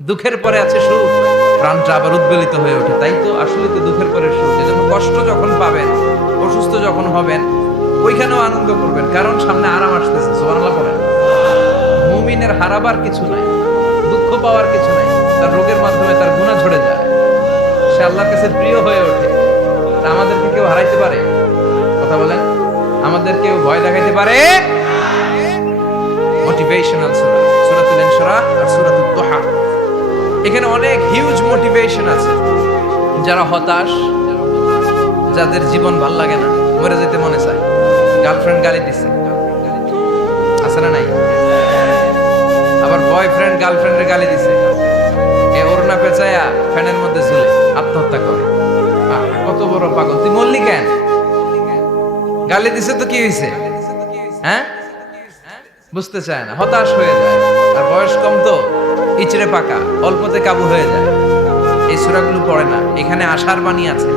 দুঃখের পরে আছে সুখ, প্রাণটা আবার উদ্বেলিত হয়ে ওঠে। তাই তো আসলে তো দুঃখের পরে সুখ। এজন্য কষ্ট যখন পাবেন, অসুস্থ যখন হবেন, ওইখানেও আনন্দ করবেন, কারণ সামনে আরাম আসতেছে। সুবহানাল্লাহ পড়েন। মুমিনের হারাবার কিছু নাই, দুঃখ পাওয়ার কিছু নাই। তার রোগের মাধ্যমে তার গুনাহ ঝরে যায়, সে আল্লাহর কাছে প্রিয় হয়ে ওঠে। তা আমাদেরকে কেউ হারাইতে পারে? কথা বলেন, আমাদের কেউ ভয় দেখাইতে পারে? মোটিভেশনাল সূরা, সূরাতুল ইনশিরাহ আর সূরাতুদ দুহা। এখানে অনেক হিউজ মোটিভেশন আছে। যারা হতাশ, যাদের জীবন ভাল লাগে না, মরে যেতে মনে চায়, গার্লফ্রেন্ড গালি দিছে, আছে না নাই? আবার বয়ফ্রেন্ড গার্লফ্রেন্ডের গালি দিছে, এ ওড়না পেঁচায়া ফ্যানের মধ্যে ঝুলে আত্মহত্যা করে। কত বড় পাগল! তুই মরলি কেন? গালি দিছে তো কি হয়েছে? হ্যাঁ, বুঝতে চায় না, হতাশ হয়ে যায়। আর বয়স কম তো, ইচড়ে পাকা, অল্পতে কাবু হয়ে যায়। এই সূরাগুলো পড়ে না, এখানে আশার বাণী আছে।